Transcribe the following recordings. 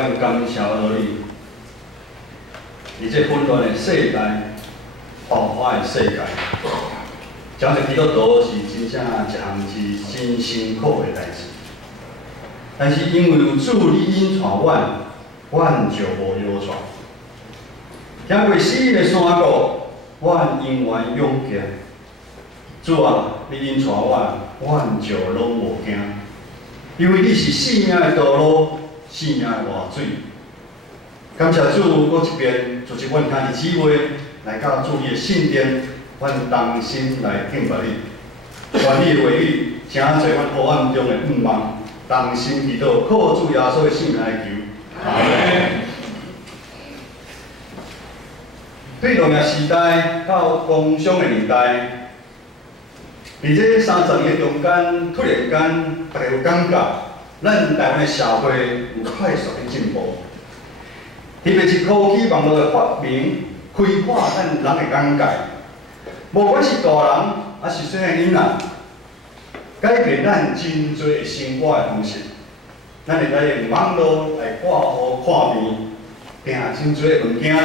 咱感谢而你，伫这混乱的世代、繁华的世界，讲一基督徒是真正一项是真辛苦的代志。但是因为有主你引带阮就无忧愁。行过死荫的山谷，阮永远勇健。主啊，你引带阮就拢无惊，因为你是生命的道路。 生命的活水，感谢主，搁一遍就是阮听的机会，来到主你的圣殿，阮同心来敬拜你。愿你的话语，请做阮黑暗中的盼望，同心祈祷，靠主耶稣的圣名来求。阿门。对农业时代到工商的年代，伫这30年中间，突然间，大家有感觉。 咱台湾的社会有快速的进步，特别是科技网络的发明，开阔咱人的眼界。无管是大人还是细汉囡仔，改变咱真侪的生活的方式。咱会使用网络来挂号看病，订真侪的物件，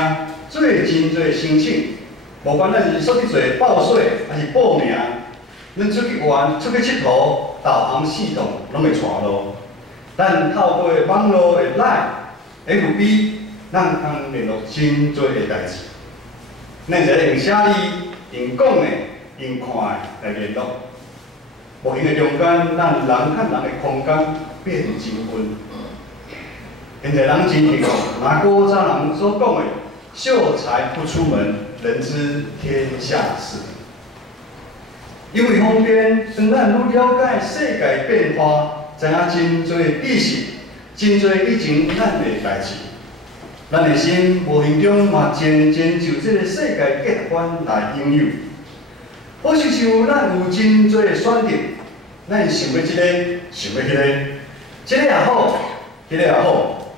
做真侪的申请。无管咱是说去做报税还是报名，咱出去玩、出去佚佗，导航系统拢会带路。 咱透过网络的 Line、FB， 咱通联络真多的代志。咱就用写字、用讲的、用看的来联络。无形的中间，咱人和人的空间变真远。现在人真幸福，拿古早人所讲的“秀才不出门，人知天下事”。因为方便，当咱愈了解世界变化。 知影真侪知识，真侪以前咱的代志，咱的心无形中嘛渐渐就这个世界价值观来拥有。好像咱有真侪的选择，咱想要这个，想要迄个，这个也好，迄个也好，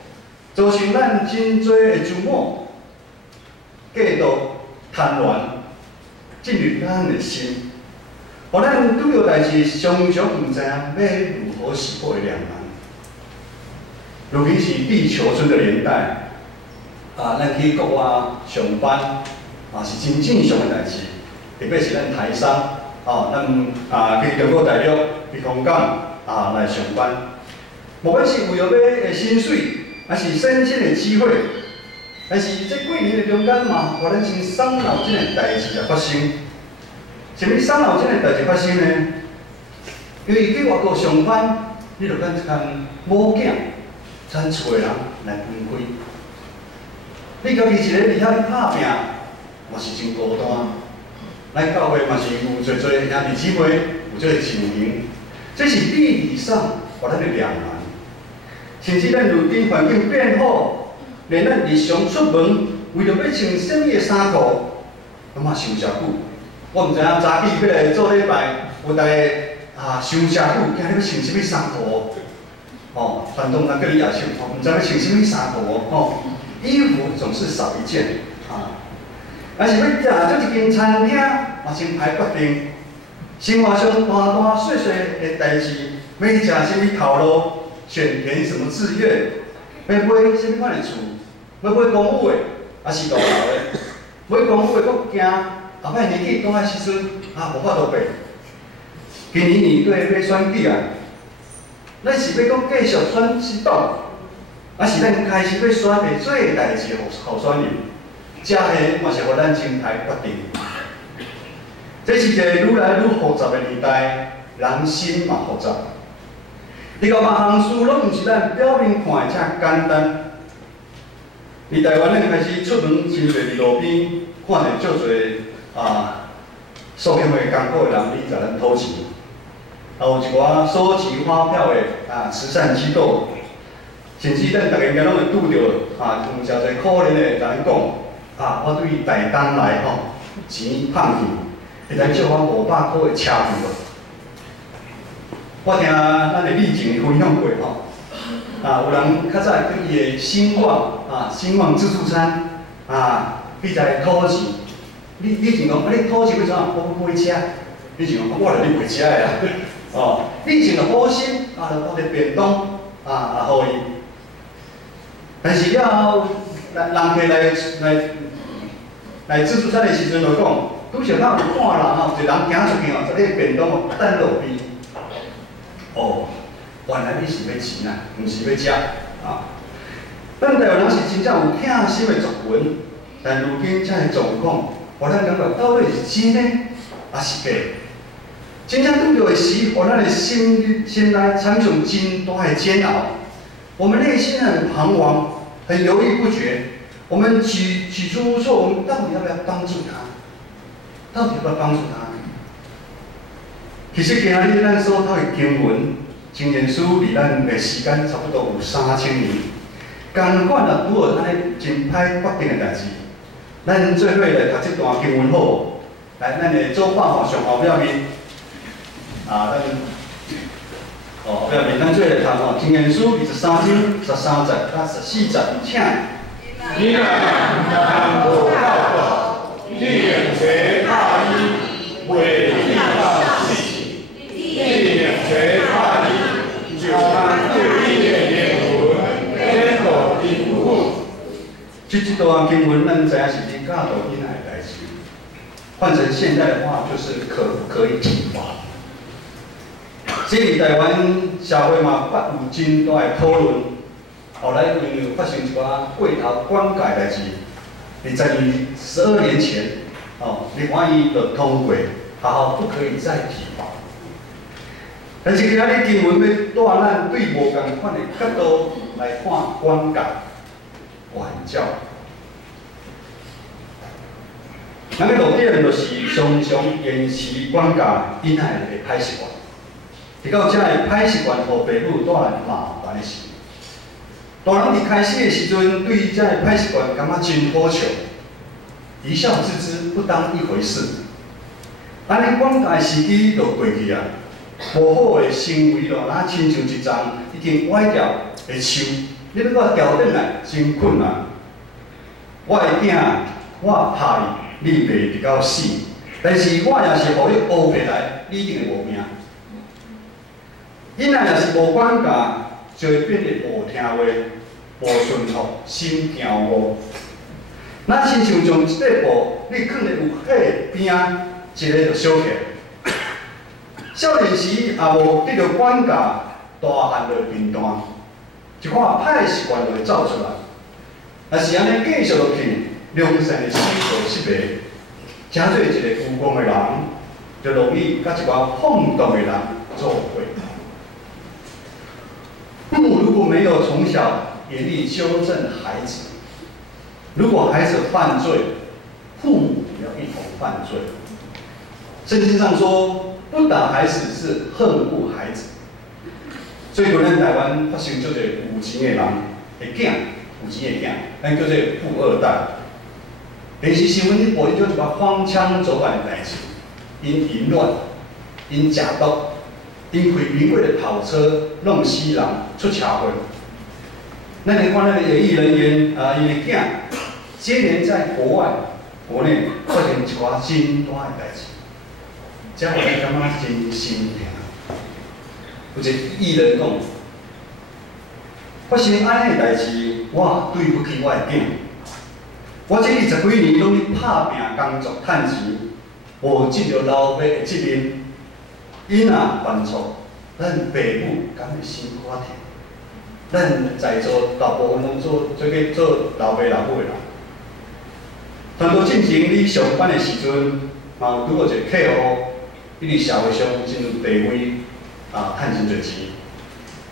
造成咱真侪的自我、嫉妒、贪婪进入咱的心。 互咱拄着代志，常常毋知影要如何是好的两难。尤其是地球村的年代，咱去国外上班，是真正常的代志。特别是咱台商，咱去中国大陆、去香港来上班，无管是为了要薪水，还是升迁的机会，但是这几年的中间嘛，互咱真伤脑筋的代志发生。 什么伤脑筋的代志发生呢？因为去外国上班，你着跟一间某囝，咱厝的人来分开。你家己一个伫遐打拼，嘛是真孤单。咱教会嘛是有侪兄弟姊妹有这个情形，这是地理上互咱的两难。甚至咱如今环境变好，连咱日常出门，为着要穿什么的衫裤，拢嘛想遮久。 我毋知影早起要来做礼拜，有大家想遮久，今日要穿什么衫裤传统人叫你也想，毋知要穿什么衫裤衣服总是少一件但是要食一间餐厅，嘛先排决定。生活上大大小小的代志，要食什么头路，选填什么志愿，要买什么款的厝，要买公寓的，还是大楼的，买公寓的搁惊。 后摆年纪大个时阵，无法度爬。今年年底要选举啊，咱是要搁继续选一党，还是咱开始要选会做代志的候选人？这个嘛是互咱真歹决定。这是一个愈来愈复杂的年代，人心嘛复杂。你讲别项事拢毋是咱表面看的遮简单。伫台湾咱开始出门，真侪伫路边看到足侪。 收欠的艰苦的人，你在咱讨钱，有一寡收集发票的慈善机构，甚至咱逐个应该拢会拄着有诚侪可怜的，甲咱讲我对台东来钱胖去，会使借我500块的车费无？我听咱的李静分享过有人较早去伊的兴旺自助餐比在讨钱。 你前讲，你讨钱要怎啊？我买车。你前讲，我来你买车的啦。你前就好心就包个便当互伊。但是了后，人来自助餐的时阵就讲，拄少咱有看人吼，一人行出去哦，一个便当哦等路边。哦，原来你是要钱啊，毋是要食啊。咱台湾人是真正有疼心的族群，但如今这个状况，互咱感觉到底是真呢，还是假？真正拄到的时，互咱的心内产生真大的煎熬。我们内心很彷徨，很犹豫不决。我们举足无措，我们到底要不要帮助他？到底要不要帮助他？其实今仔日咱所读的经文，真言书离咱的时间差不多有3000年。同款啊，拄好安尼真歹决定的代志。咱做伙来读这段经文好，来，咱的做法吼上后表面啊，后表面咱做伙来读吼，真言书23章13节到14节，请。你们当不告告，令谁怕一，为地大气，令谁怕一，就看这一点点魂，天斗地不。这段经文，咱知影是伫教导囡仔的代志，换成现代的话，就是可不可以体罚？这里台湾社会嘛，发有真大的讨论。后来因为发生一寡过头管教代志，12年前，立法院就通过，后不可以再体罚。但是今仔日经文要带咱对无共款的角度来看管教、管教。咱个路点就是常常延迟管教囡仔的歹习惯，直到这个歹习惯，互父母带来麻烦的事。大人伫开始的时阵，对这歹习惯感觉真好笑，一笑置之，不当一回事。安尼管教的时机就过去啊，无好的行为咯，若亲像一丛已经歪掉的树，你要搁调转来，真困难。我的囝，我拍你，你袂直到死，但是我也是互你学回来，你一定会无命。囡仔若是无管教，就会变得无听话。无顺服，心惊无。咱亲像从一块布，你放咧有火边啊，一个就烧起来。少年时也无得到管教，大汉就面单，一寡歹习惯就会走出来。若是安尼继续落去，良善的心就失迷，真做一个有功的人，就容易甲一寡放荡的人做伙。父母如果没有从小严厉纠正孩子，如果孩子犯罪，父母也要一同犯罪。圣经上说，不打孩子是恨恶孩子。所以，咱台湾发生做者有钱的人的囝，有钱的囝，咱叫做富二代。电视新闻你报你做一寡荒腔走板的代志，因淫乱，因食毒，因开名贵的跑车弄死人，出车祸。咱来看咱的演艺人员啊，因的囝，接连在国外、国内发生一寡真大的代志，这互咱感觉真心疼。有一个艺人讲，发生安尼的代志，我对不起我的囝。我这20几年拢咧拍拼工作趁钱，无尽着老爸的责任。因若犯错，咱父母敢会心肝疼？咱在座大部分拢做老爸老母的人。传道进前，你上班的时阵，嘛有拄到一个客户，伊伫社会上真有地位，趁真侪钱。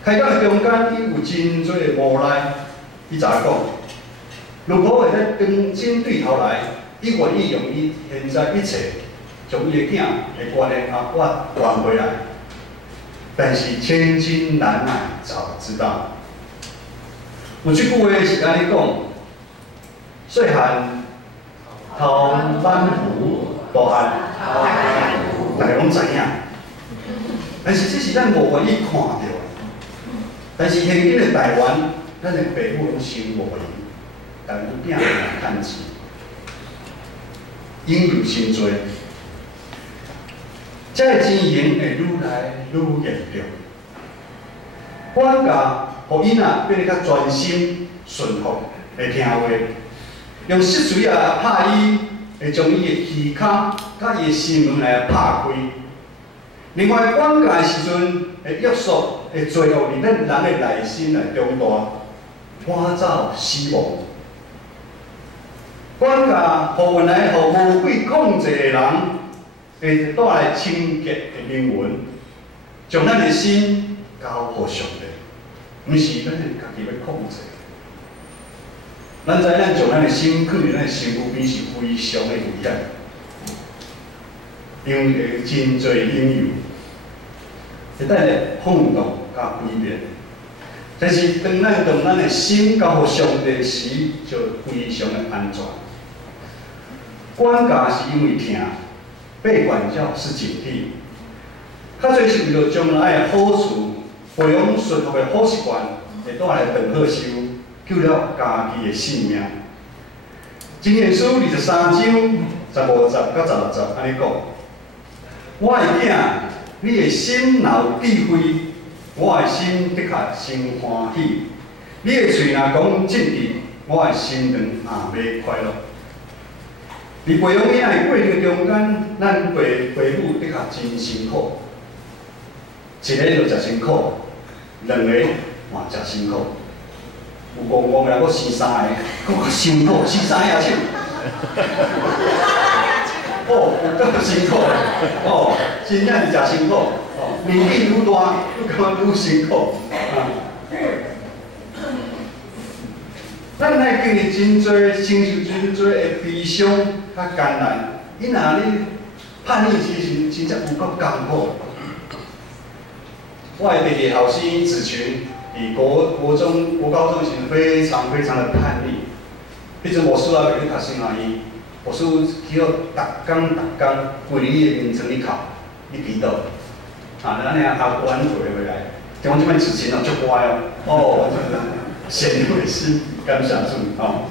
开讲的中间，伊有真多的无赖。伊怎讲？如果会在重新对头来，伊愿意用伊现在一切，将伊的囝的观念还回来。但是千金难买早知道。有一句话是安尼讲：细汉偷挽扶，大汉偷挽扶，大家拢知影。但是这是咱无愿意看到的。但是现今的台湾，咱的父母拢生无闲，但有囝来趁钱，因由真多，这个情形会愈来愈严重。管教，互囡仔变得较专心，顺服来听话，用实锤啊拍伊，会将伊的耳孔甲伊的心门来拍开。另外，管教的时阵，会约束，会罪恶伫咱人的内心来长大，赶走死亡。管教互原来互魔鬼控制的人，会带来清洁的灵魂，将咱的心交互上帝，毋是咱的家己要控制。咱知咱将咱的心放伫咱的身躯边是非常的危险，因为真侪引诱，会带来放荡甲毁灭。但是当咱的心交互上帝时，就非常的安全。管教是因为疼，被管教是警惕。较侪是为了将来的好处，培养顺服的好习惯，会带来长好修，救了家己的性命。箴言书23章15节到16节安尼讲：我的囝，你的心若有智慧，我的心的确生欢喜；你的嘴若讲正直，我的心肠也要快乐。伫培养囝的过程中间，咱父母的确真辛苦，一个就食辛苦，两个嘛食辛苦。有公公来，我生3个，佫较辛苦，生3个也辛苦。哦，有够辛苦哦，真正是真辛苦哦，年纪愈大，愈感愈辛苦啊。咱来经历真多，承受真多的悲伤甲艰难。伊若咧叛逆时真正有够艰苦。我的弟弟后生子群，伫国中、国高中时非常的叛逆。迄阵魔术啊，袂去读圣学院，魔术去到逐工跪伫伊的面前里哭，伊祈祷。啊，咱俩阿关回来，像我即摆子群哦，足乖哦，哦，显会心。感谢主哦！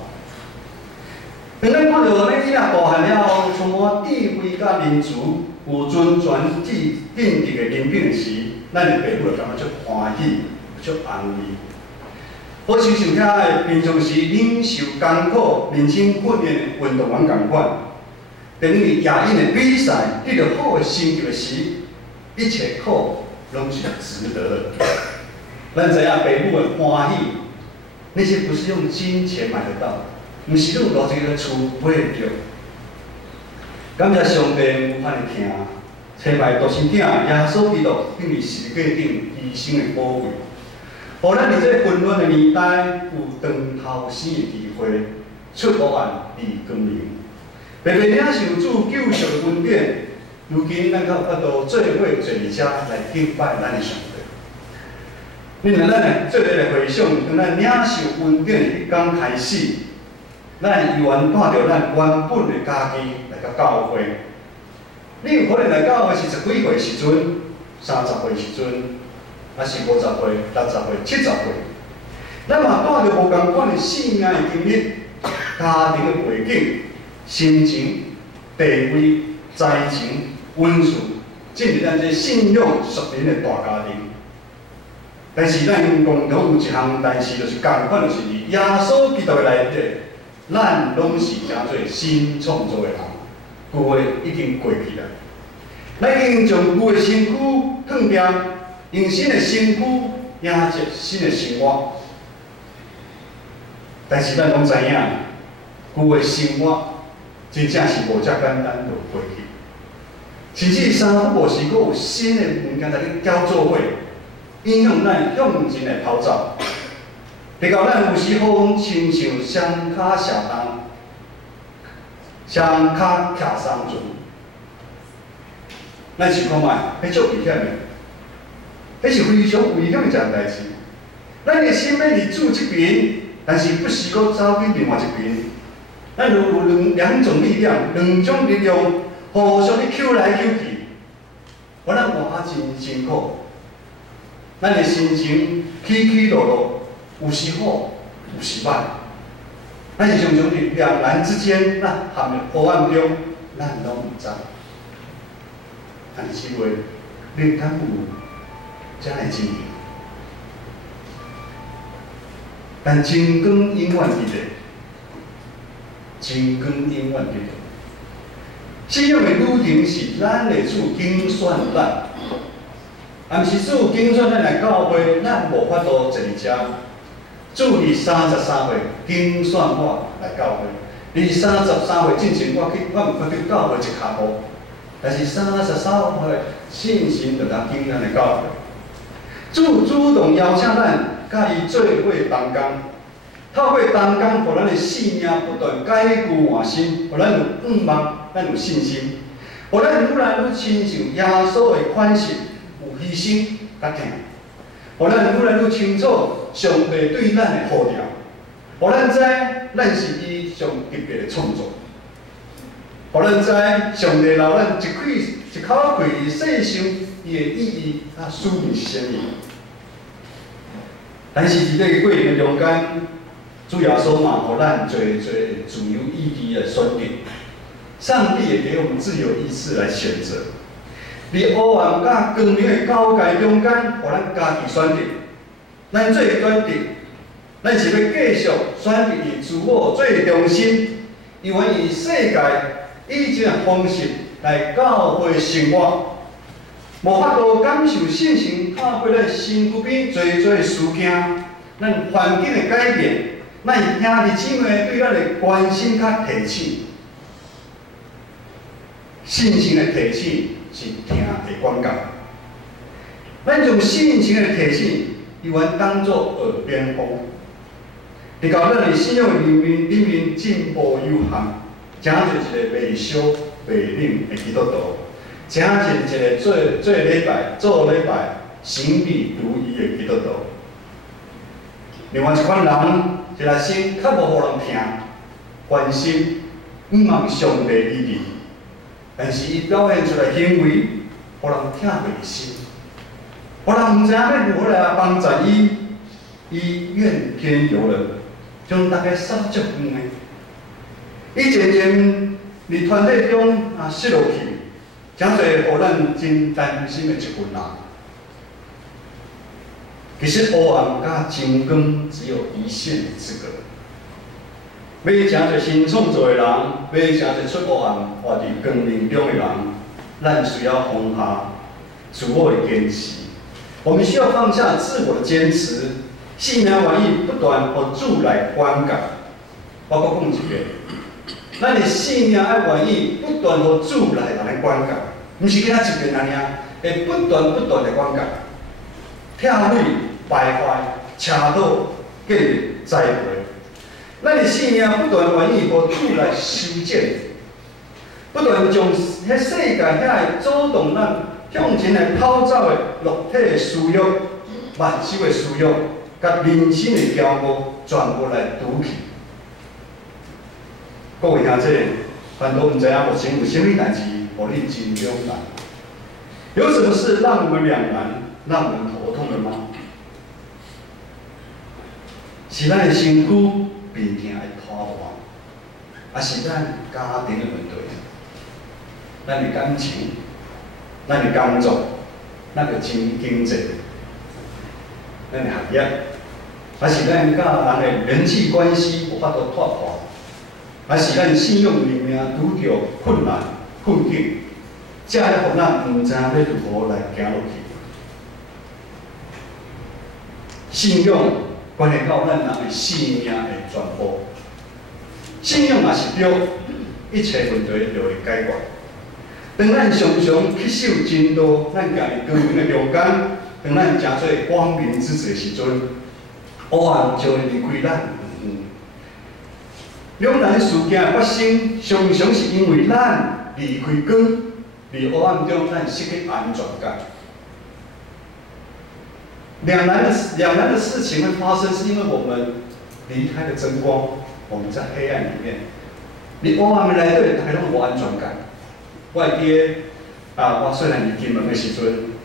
当咱看到咱囡仔大汉了后，充满智慧甲仁慈、有尊权定直的人品时，咱的父母就感觉足欢喜、足安慰。好像遐平常时忍受艰苦、人生训练的运动员同款，等于亚运的比赛得到好的成绩时，一切苦拢是值得的。咱知影父母的欢喜。那些不是用金钱买得到，不是用偌济个厝买得到。感谢上帝有法的听，找来独生囝耶稣基督等于世界顶牺牲的宝贵，互咱伫这混乱的年代有长头生的机会，出黑暗离光明，白白领受主救赎的恩典。如今咱较有法度做伙坐伫遮来敬拜咱的上帝。因为咱做伙来回想，当咱领受恩典的迄天开始，咱依然带着咱原本的家己来到教会。你有可能来教会是10几岁时阵、30岁时阵，还是50岁、60岁、70岁，咱嘛带着无共款的生命的经历、家庭的背景、心情、地位、财情、温顺，进入咱这信仰属灵的大家庭。但是咱共同有一项代志，就是共款，就是伫耶稣基督的内底，咱拢是诚做新创造的人。旧话已经过去了，咱已经将旧的身躯放掉，用新的身躯迎接新的生活。但是咱拢知影，旧的生活真正是无遮简单就过去，甚至3不五时，佫有新的物件来去交做伙。影响咱向前来跑走，直到咱有时好亲像双脚下动，双脚徛双船。咱想看卖，迄足危险的，迄是非常危险的一件代志。咱的心要伫主这边，但是不时佫走去另外一边。咱有两种力量，两种力量互相去抽来抽去，互咱活真辛苦。咱的心情起起落落，有时好，有时歹。咱是常常伫两难之间，咱陷入黑暗中，咱拢毋知。但是话，你敢有这样的经验？但真光永远伫咧，真光永远伫咧。信仰的旅程是咱的主拣选咱，啊，毋是主拣选咱来教会，咱无法度坐伫遮。主伫33岁拣选我来教会，伫33岁之前，我毋捌去教会一骹步，但是33岁信心就当进咱的教会。主主动邀请咱，甲伊做伙同工，透过同工，互咱的性命不断改旧换新，互咱有盼望，咱有信心，互咱愈来愈亲像耶稣的款式，有牺牲甲疼，互咱愈来愈清楚上帝对咱的呼召，互咱知咱是伊上特别的创造，互咱知上帝留咱一口气细想伊的意义啊使命是啥物。但是伫咧过程的中间，主耶稣嘛，互咱做自由意志的选择。上帝也给我们自由意志来选择。伫黑暗甲光明的交界中间，互咱家己选择。咱做决定，咱是要继续选择以自我最中心，因为以世界以这方式来教会生活。无法度感受信心，透过咱身躯边侪侪事件，咱环境的改变，咱兄弟姊妹对咱的关心甲提醒。信心的提醒是听的管教，咱将信心的提醒，由咱当作耳边风，伫到咱的信仰的里面进步有限，成就一个未烧未冷的基督徒。成就一个做礼拜、做礼拜、行礼如仪的基督徒。另外一款人，一个心较无互人听，关心，毋望上帝意义，但是伊表现出来行为，互人听袂心，互人毋知影要如何来帮助伊，伊怨天尤人，将大家扫足远的。伊渐渐伫团体中失落去。诚侪互咱真担心的一群人。其实黑暗甲真光只有一线之隔。要诚侪新创造的人，要诚侪出黑暗活伫光明中的人，咱需要放下自我的坚持。我们需要放下自我的坚持，信仰愿意不断互主来管教。我搁讲一遍。咱的信仰要愿意不断互主来安尼管教，毋是今仔一遍安尼啊，会不断的管教，跳水、败坏、车倒、继续栽培。咱的信仰不断愿意互主来修正，不断将迄世界遐阻挡咱向前来跑走的肉体的私欲、万手的私欲，甲人生的骄傲，全部来堵去。各位兄弟，很多唔知影目前有啥物代志，互你真两难？有什么事让我们两难，让我们头痛的吗？是咱的身躯病痛的拖磨，还是咱家庭的问题？咱的感情、咱的工作、咱的经济、咱的学业，还是咱甲人的人际关系无法度脱离？还是咱信仰里面拄着困难、困境，才会互咱毋知影要如何来行落去。信仰关系到咱人的生命的全部，信仰也是对，一切问题就会解决。当咱常常去守真道，咱行伫光明的中间，当咱成做光明之子的时阵，黑暗就会离开咱。两难事件发生，常常是因为咱离开光，伫黑暗中咱失去安全感。两难的事情会发生，是因为我们离开了真光，我们在黑暗里面。你黑暗内底，大家拢无安全感。我会记我虽然伫金门的时阵，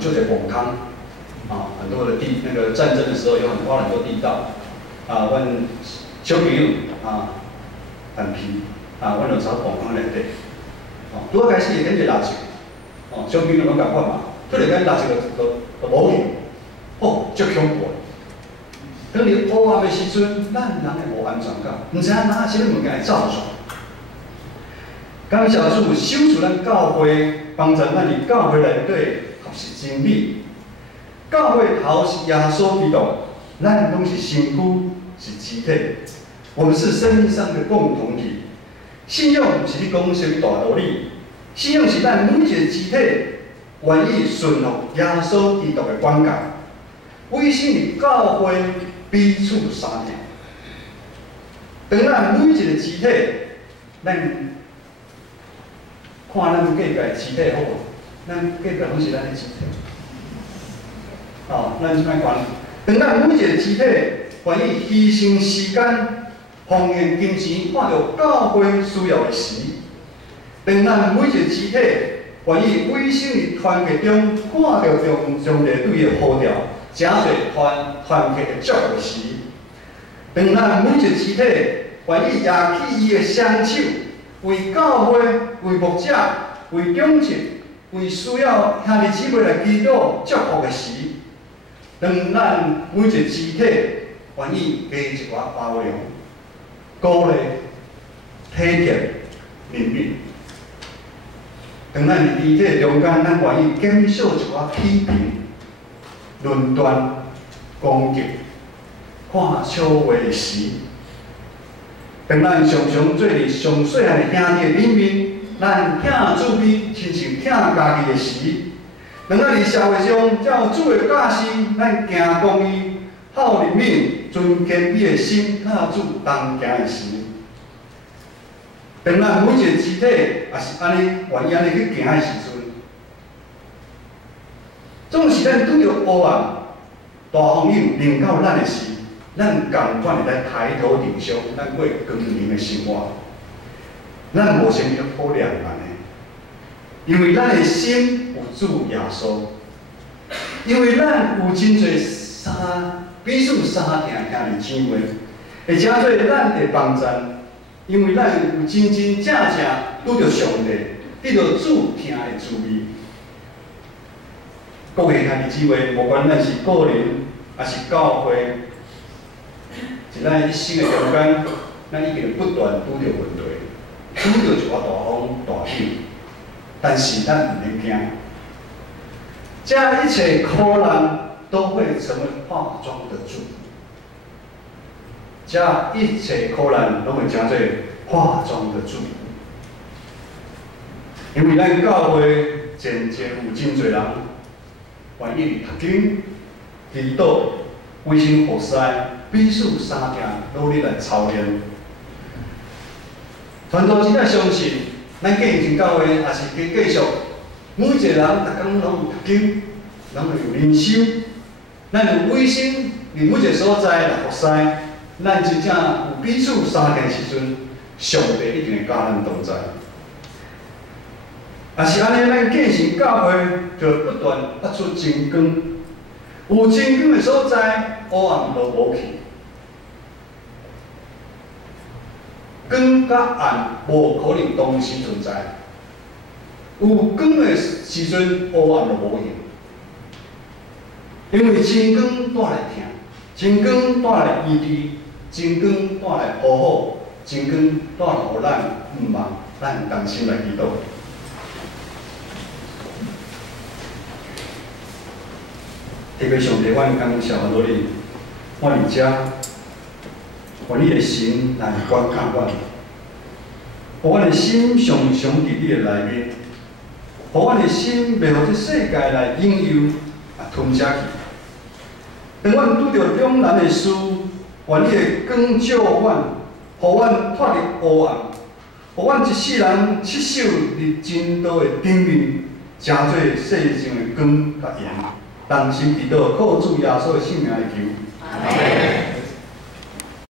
就在崩坑，很多的那个战争的时候，挖了很多地道，阮。小朋友很皮阮就走崩坑内底，拄啊开始会跟着垃圾，小朋友拢共款嘛，突然间垃圾就无去，足恐怖。当你黑暗的时阵，咱人会无安全感，毋知影哪些物件会造出。感谢主守住咱教会，帮助咱伫教会内底学习真理。教会头是耶稣基督，咱拢是身躯，是肢体。我们是生命上的共同体。信仰不是你讲什么大道理，信仰是咱每一个肢体愿意顺服耶稣基督的管教，委身伫教会彼此相听。当咱每一个肢体，咱看咱隔壁的肢体好无？咱隔壁拢是咱的肢体。咱即摆讲，当咱每一个肢体愿意牺牲时间、奉献金钱，看到教会需要的时，当咱每一个肢体愿意委身伫团契中，看到上帝对伊的呼召，真侪团契的祝福时，当咱每一个肢体愿意扬起伊的双手，为教会、为牧者、为长职、为需要兄弟姊妹来祈祷祝福的时，当咱每一个肢体愿意加一寡包容、鼓励、体贴、怜悯。当咱伫肢体中间，咱愿意减少一寡批评、论断、攻击、看笑话的时，当咱常常做伫上细汉的兄弟里面，咱疼主比亲像疼家己的时，当咱伫社会上才有主的教示，咱行公义、好怜悯、存谦卑的心，甲主同行的时。当咱每一个肢体也是安尼愿意安尼去行的时阵，总是咱拄着黑暗、大风雨临到咱的时，咱共款会来抬头挺胸，咱过光明的生活。咱无想要好两难的，因为咱的心有主耶稣，因为咱有真侪彼此相听兄弟姊妹，会真侪咱的帮衬。因为咱有真真正正拄着上帝，得到主听的滋味。各位兄弟姊妹，无管咱是个人还是教会，在咱一生的中间，咱已经不断拄着问题，拄着一寡大风大雨，但是咱唔免惊，这一切苦难都会成为化妆的祝福。这一切苦难拢会成做化妆的祝福，因为咱教会真有真侪人愿意读经、祈祷、委身服侍、彼此相听，努力来操练。传道真正相信，咱建成教会也是继续，每一个人逐工拢有读经，拢有灵修，咱有委身伫每一个所在来服侍。咱真正有彼此相听时阵，上帝一定会甲咱同在。也是安尼，咱建成教会就不断发出真光，有真光的所在，黑暗就无去。光甲暗无可能同时存在，有光的时阵，黑暗就无用。因为真光带来听，真光带来医治。真光带来保护，真光带来互咱毋忘，咱同心来祈祷。特别上帝，阮感谢很多你，我伫遮，互你的心来观看阮，互阮的心常常伫你的内面，互阮的心袂互这世界来引诱吞噬去。当阮拄着两难的事，愿你的光照阮，互阮脱离黑暗，互阮一世人持守伫真道的顶面，成做世上的光甲盐。同心祈祷，靠主耶稣的圣名来求。